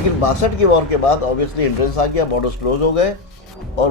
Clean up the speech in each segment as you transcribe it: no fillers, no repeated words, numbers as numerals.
लेकिन 62 की वॉर के बाद ऑब्वियसली एंट्रेंस आ गया, बॉर्डर्स क्लोज हो गए और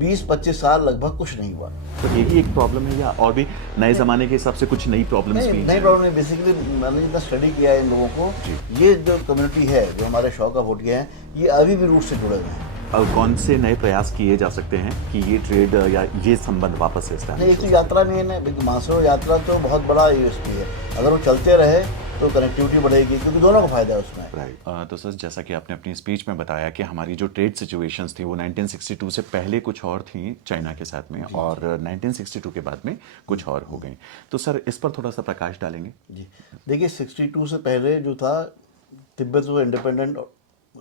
20-25 साल लगभग कुछ नहीं हुआ। तो यही एक प्रॉब्लम है या और भी नए ज़माने के हिसाब से कुछ नई प्रॉब्लम्स नहीं, भी नई हैं? प्रॉब्लम नहीं, बेसिकली मैंने जितना स्टडी किया है इन लोगों को, जी। ये जो कम्युनिटी है, जो हमारे शौक का भोटिया हैं, ये अभी भी रूट से जुड़े हुए हैं। और कौन से नए प्रयास किए जा सकते हैं कि ये ट्रेड या ये संबंध वापस से नहीं, एस्टैब्लिश एक हो तो सके? यात्रा मेन है, क्योंकि मानसरोवर यात्रा तो बहुत बड़ा यूएसपी है। अगर वो चलते रहे तो कनेक्टिविटी बढ़ेगी, क्योंकि दोनों को फायदा है उसमें। राइट। तो सर, जैसा कि आपने अपनी स्पीच में बताया कि हमारी जो ट्रेड सिचुएशंस थी वो 1962 से पहले कुछ और थी चाइना के साथ में, और 1962 के बाद में कुछ और हो गई। तो सर, इस पर थोड़ा सा प्रकाश डालेंगे? जी, देखिए 62 से पहले जो था, तिब्बत वो इंडिपेंडेंट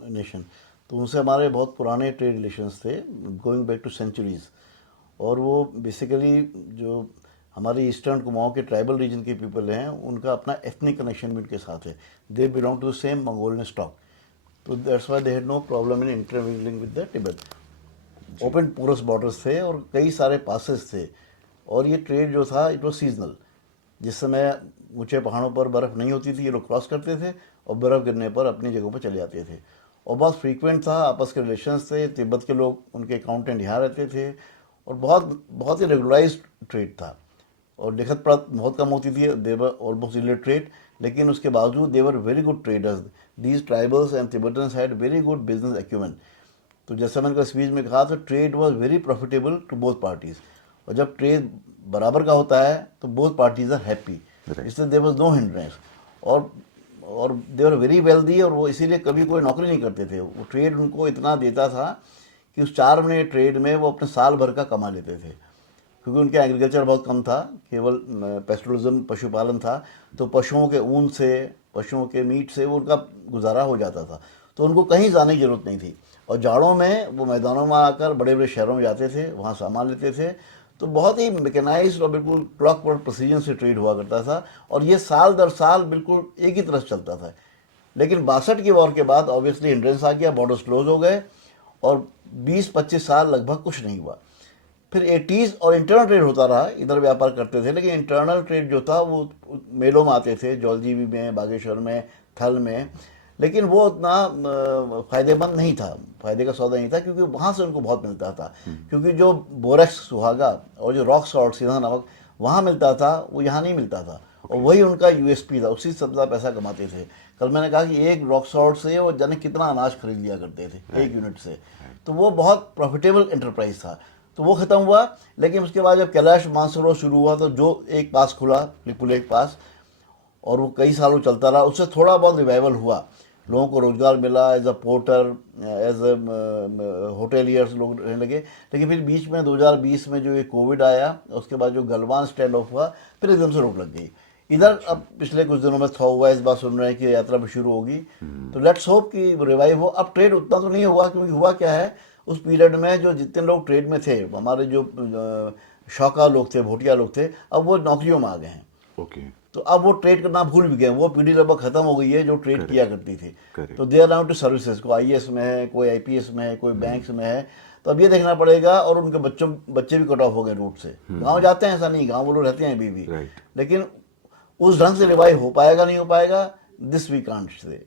नेशन, तो उनसे हमारे बहुत पुराने ट्रेड रिलेशंस थे, गोइंग बैक टू सेंचुरीज। और वो बेसिकली जो हमारी ईस्टर्न कुमाऊँ के ट्राइबल रीजन के पीपल हैं, उनका अपना एथनिक कनेक्शन भी उनके साथ है। They belong to the same Mongolian stock, तो that's why they had no problem in intermingling with the Tibet. Open porous borders थे और कई सारे पासेस थे, और ये ट्रेड जो था इट वॉज सीजनल। जिस समय ऊंचे पहाड़ों पर बर्फ़ नहीं होती थी, ये लोग क्रॉस करते थे और बर्फ़ गिरने पर अपनी जगहों पर चले जाते थे। और बहुत फ्रीक्वेंट था, आपस के रिलेशंस थे, तिब्बत के लोग, उनके अकाउंटेंट यहाँ रहते थे, और बहुत बहुत ही रेगुलराइज ट्रेड था। और लिखत पढ़त बहुत कम होती थी, देवर ऑलमोस्ट इलिटरेट, लेकिन उसके बावजूद they were very good traders. These tribals and Tibetans had very good business acumen. तो जैसा मैंने स्पीच में कहा, तो trade was very profitable to both parties. और जब ट्रेड बराबर का होता है तो बोथ पार्टीज आर हैप्पी, इसलिए देयर वाज नो हिंड्रेंस। और और दे आर वेरी वेल्दी, और वो इसीलिए कभी कोई नौकरी नहीं करते थे। वो ट्रेड उनको इतना देता था कि उस 4 महीने ट्रेड में वो अपने साल भर का कमा लेते थे, क्योंकि उनके एग्रीकल्चर बहुत कम था, केवल पेस्टोरिज्म, पशुपालन था। तो पशुओं के ऊन से, पशुओं के मीट से वो उनका गुजारा हो जाता था, तो उनको कहीं जाने की ज़रूरत नहीं थी। और जाड़ों में वो मैदानों में आकर बड़े बड़े शहरों में जाते थे, वहाँ सामान लेते थे। तो बहुत ही मैकेनाइज्ड और बिल्कुल क्लॉक वर्क प्रोसीजन से ट्रेड हुआ करता था, और ये साल दर साल बिल्कुल एक ही तरह से चलता था। लेकिन 62 की वॉर के बाद ऑब्वियसली हिंड्रेंस आ गया, बॉर्डर्स क्लोज हो गए और 20-25 साल लगभग कुछ नहीं हुआ। फिर 80s और इंटरनल ट्रेड होता रहा, इधर व्यापार करते थे, लेकिन इंटरनल ट्रेड जो था वो मेलों में आते थे, जौलजीबी में, बागेश्वर में, थल में। लेकिन वो उतना फ़ायदेमंद नहीं था, फ़ायदे का सौदा नहीं था, क्योंकि वहाँ से उनको बहुत मिलता था। क्योंकि जो बोरेक्स सुहागा और जो रॉक सॉल्ट सीधा नमक वहाँ मिलता था, वो यहाँ नहीं मिलता था। और वही उनका यूएसपी था, उसी से ज़्यादा पैसा कमाते थे। कल मैंने कहा कि एक रॉक सॉल्ट से वो जाने कितना अनाज खरीद लिया करते थे, एक यूनिट से। तो वो बहुत प्रॉफिटेबल एंटरप्राइज था। तो वो ख़त्म हुआ। लेकिन उसके बाद जब कैलाश मानसरोवर शुरू हुआ, तो जो एक पास खुला, लिपुलेख पास, और वो कई सालों चलता रहा, उससे थोड़ा बहुत रिवाइवल हुआ, लोगों को रोज़गार मिला, as a porter, as a hoteliers लोग रहने लगे। लेकिन फिर बीच में 2020 में जो ये कोविड आया, उसके बाद जो गलवान स्टैंड ऑफ हुआ, फिर एकदम से रोक लग गई। इधर अब पिछले कुछ दिनों में थॉ हुआ, इस बात सुन रहे हैं कि यात्रा भी शुरू होगी। तो लेट्स होप कि रिवाइव हो। अब ट्रेड उतना तो नहीं हुआ, क्योंकि हुआ क्या है, उस पीरियड में जो जितने लोग ट्रेड में थे, हमारे जो शौका लोग थे, भोटिया लोग थे, अब वो नौकरियों में आ गए हैं। ओके। तो अब वो ट्रेड करना भूल भी गए, वो पीढ़ी लगभग खत्म हो गई है जो ट्रेड किया करेक्ट। करती थी। करेक्ट। तो they are now two services, कोई आईएएस में है, कोई आईपीएस में है, कोई बैंक्स में है। तो अब ये देखना पड़ेगा, और उनके बच्चे भी कट ऑफ हो गए रूट से। गांव जाते हैं, ऐसा नहीं, गांव वो लोग रहते हैं अभी भी। राइट। लेकिन उस ढंग से रिवाइव हो पाएगा नहीं हो पाएगा, this we can't say.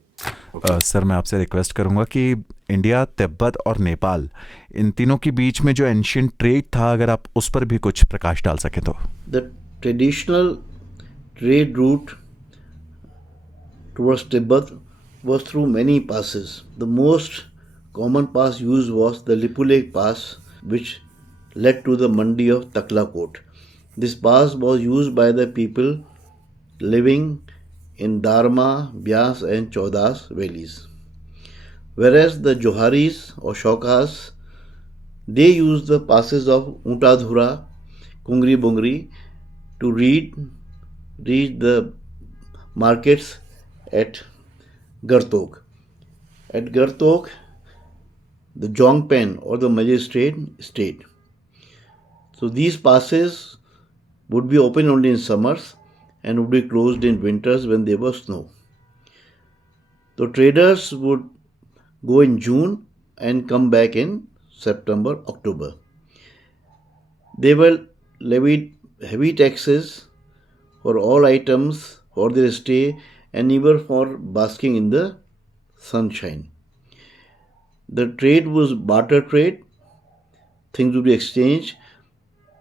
Sir, मैं आपसे रिक्वेस्ट करूंगा कि इंडिया, तिब्बत और नेपाल, इन तीनों के बीच में जो एंशियंट ट्रेड था, अगर आप उस पर भी कुछ प्रकाश डाल सकें तो। The traditional trade route towards Tibet was through many passes. The most common pass used was the Lipulek Pass, which led to the Mandi of Taklakot. This pass was used by the people living in Dharma, Byas, and Chaudas valleys. Whereas the Joharis or Shokas, they used the passes of Untadhura, Kungri Bungri to reach the markets at Gartok. At Gartok, the Jongpen or the magistrate stayed. So these passes would be open only in summers and would be closed in winters when there was snow. So traders would go in June and come back in September, October. They were levied heavy taxes for all items for their stay and even for basking in the sunshine. The trade was barter trade. Things would be exchanged.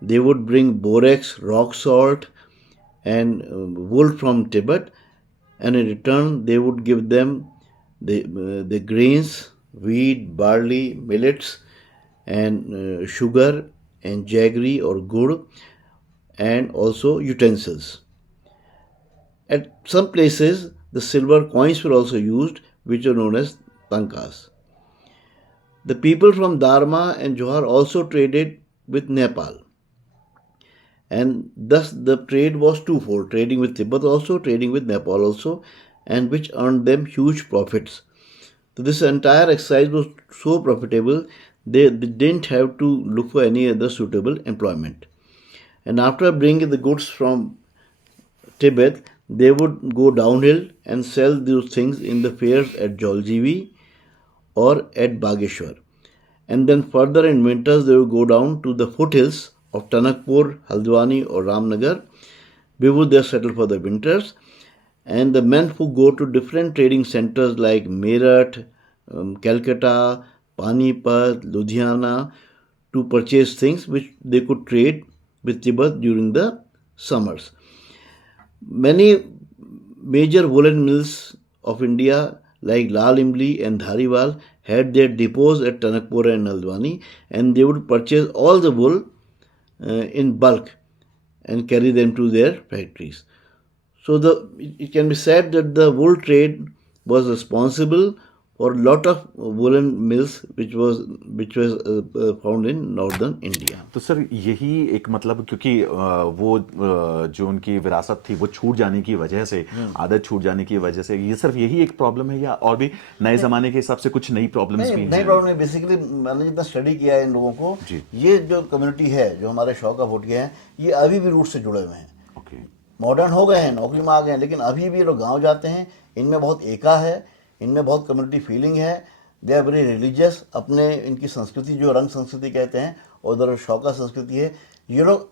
They would bring borax, rock salt, and wool from Tibet, and in return they would give them the grains, wheat, barley, millets, and sugar and jaggery or gur, and also utensils. At some places, the silver coins were also used, which are known as tankas. The people from Dharma and Johar also traded with Nepal. And thus the trade was twofold, trading with Tibet also, trading with Nepal also, and which earned them huge profits. So this entire exercise was so profitable, they didn't have to look for any other suitable employment. And after bringing the goods from Tibet, they would go downhill and sell those things in the fairs at Jaljivi or at Bageshwar. And then further in winters, they would go down to the foothills of Tanakpur, Haldwani or Ramnagar. We would there settle for the winters. And the men who go to different trading centers like Meerut, Calcutta, Panipat, Ludhiana to purchase things which they could trade with Tibet during the summers. Many major woolen mills of India like Lal Imli and Dhariwal had their depots at Tanakpur and Haldwani, and they would purchase all the wool in bulk and carry them to their factories. So it can be said that the wool trade was responsible for a lot of woolen mills which was found in northern India. तो sir यही एक मतलब क्योंकि वो जो उनकी विरासत थी वो छूट जाने की वजह से, आदत छूट जाने की वजह से, ये सिर्फ यही एक प्रॉब्लम है या और भी नए जमाने के हिसाब से कुछ नई प्रॉब्लम्स भी हैं? नई प्रॉब्लम नहीं, बेसिकली मैंने जितना स्टडी किया है इन लोगों को, ये जो कम्युनिटी है जो हमारे शौक का वोट के हैं, ये अभी भी रूट से जुड़े हुए हैं। मॉडर्न हो गए हैं, नौकरी में आ गए हैं, लेकिन अभी भी लोग गाँव जाते हैं। इनमें बहुत एका है, इनमें बहुत कम्युनिटी फीलिंग है। दे आर वेरी रिलीजियस, अपने इनकी संस्कृति जो रंग संस्कृति कहते हैं, उधर शौका संस्कृति है। ये लोग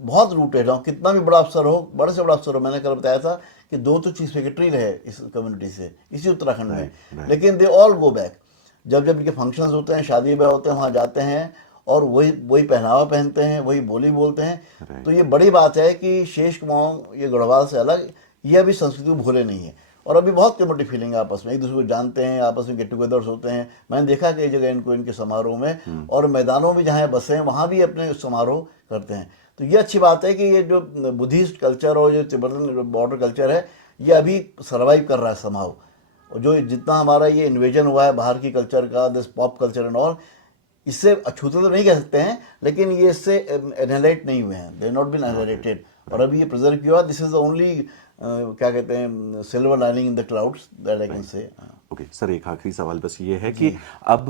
बहुत रूटेड हो, कितना भी बड़ा अफसर हो, बड़े से बड़ा अफसर हो। मैंने कल बताया था कि 2 तो चीफ सेक्रेटरी रहे इस कम्युनिटी से, इसी उत्तराखंड में, लेकिन दे ऑल गो बैक। जब जब इनके फंक्शंस होते हैं, शादी ब्याह होते हैं, वहाँ जाते हैं और वही पहनावा पहनते हैं, वही बोली बोलते हैं। तो ये बड़ी बात है कि शेष कुमाऊं ये गढ़वाल से अलग, ये अभी संस्कृति को भूले नहीं है। और अभी बहुत कम्युनिटी फीलिंग है, आपस में एक दूसरे को जानते हैं, आपस में गेट टुगेदर्स होते हैं। मैंने देखा कई जगह इनको इनके समारोह में, और मैदानों में जहाँ बसे हैं वहाँ भी अपने समारोह करते हैं। तो ये अच्छी बात है कि ये जो बुद्धिस्ट कल्चर और जो तिब्बतन बॉर्डर कल्चर है, ये अभी सर्वाइव कर रहा है समाओ। और जो जितना हमारा ये इन्वेजन हुआ है बाहर की कल्चर का, this pop culture and all, इससे अछूते तो नहीं कह सकते हैं, लेकिन ये इससे एनहेलेट नहीं हुए हैं, दे नॉट बीन एनहेलेटेड। और अभी ये प्रिजर्व किया हुआ, दिस इज द ओनली क्या कहते हैं, silver lining in the clouds that I can say. Okay sir, एक आखिरी सवाल बस ये है कि अब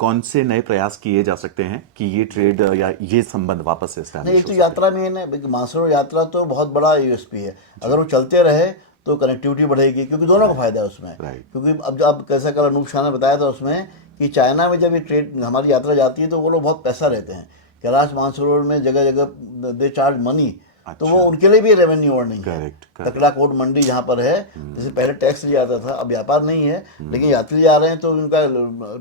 कौन से नए प्रयास किए जा सकते हैं कि ये ट्रेड या ये संबंध वापस से नहीं, एक तो यात्रा में है, मानसरोवर यात्रा तो बहुत बड़ा यूएसपी है। अगर वो चलते रहे तो कनेक्टिविटी बढ़ेगी, क्योंकि दोनों का फायदा है उसमें। क्योंकि अब कैसा कल अनूप शाह ने बताया था उसमें कि चाइना में जब ये ट्रेड हमारी यात्रा जाती है तो वो लोग बहुत पैसा लेते हैं। कैलाश मानसरोवर में जगह जगह दे चार्ज मनी, तो वो उनके लिए भी रेवेन्यू अर्निंग है। तकड़ाकोट मंडी जहाँ पर है, जैसे पहले टैक्स लिया जाता था, अब व्यापार नहीं है, लेकिन यात्री जा रहे हैं तो उनका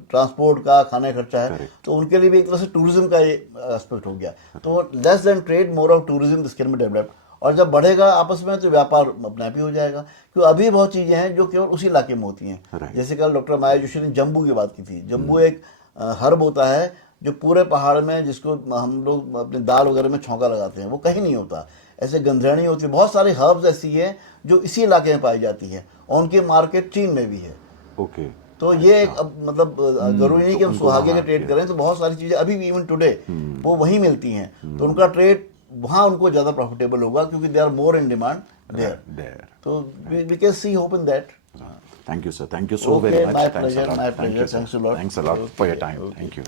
ट्रांसपोर्ट का, खाने खर्चा है, तो उनके लिए भी एक तरह से टूरिज्म का ये एस्पेक्ट हो गया। तो less than trade, more of tourism, this can be developed. और जब बढ़ेगा आपस में तो व्यापार अपने आप ही हो जाएगा। क्योंकि अभी बहुत चीज़ें हैं जो केवल उसी इलाके में होती हैं। जैसे कल डॉक्टर माया जोशी ने जम्बू की बात की थी। जम्बू एक हर्ब होता है जो पूरे पहाड़ में, जिसको हम लोग अपने दाल वगैरह में छौंका लगाते हैं, वो कहीं नहीं होता। ऐसे गंधेड़ी होती है, बहुत सारी हर्ब्स ऐसी है जो इसी इलाके में पाई जाती है, और उनकी मार्केट चीन में भी है। ओके, तो ये एक मतलब जरूरी नहीं कि हम सुहागे के ट्रेड करें, तो बहुत सारी चीज़ें अभी भी इवन टुडे वो वहीं मिलती हैं। तो उनका ट्रेड वहाँ उनको ज़्यादा प्रॉफिटेबल होगा, क्योंकि they are more in demand there. तो we can see hope in that. Thank you, sir. Thank you so very much. My pleasure. Thanks a lot. Thanks a lot for your time. Thank you.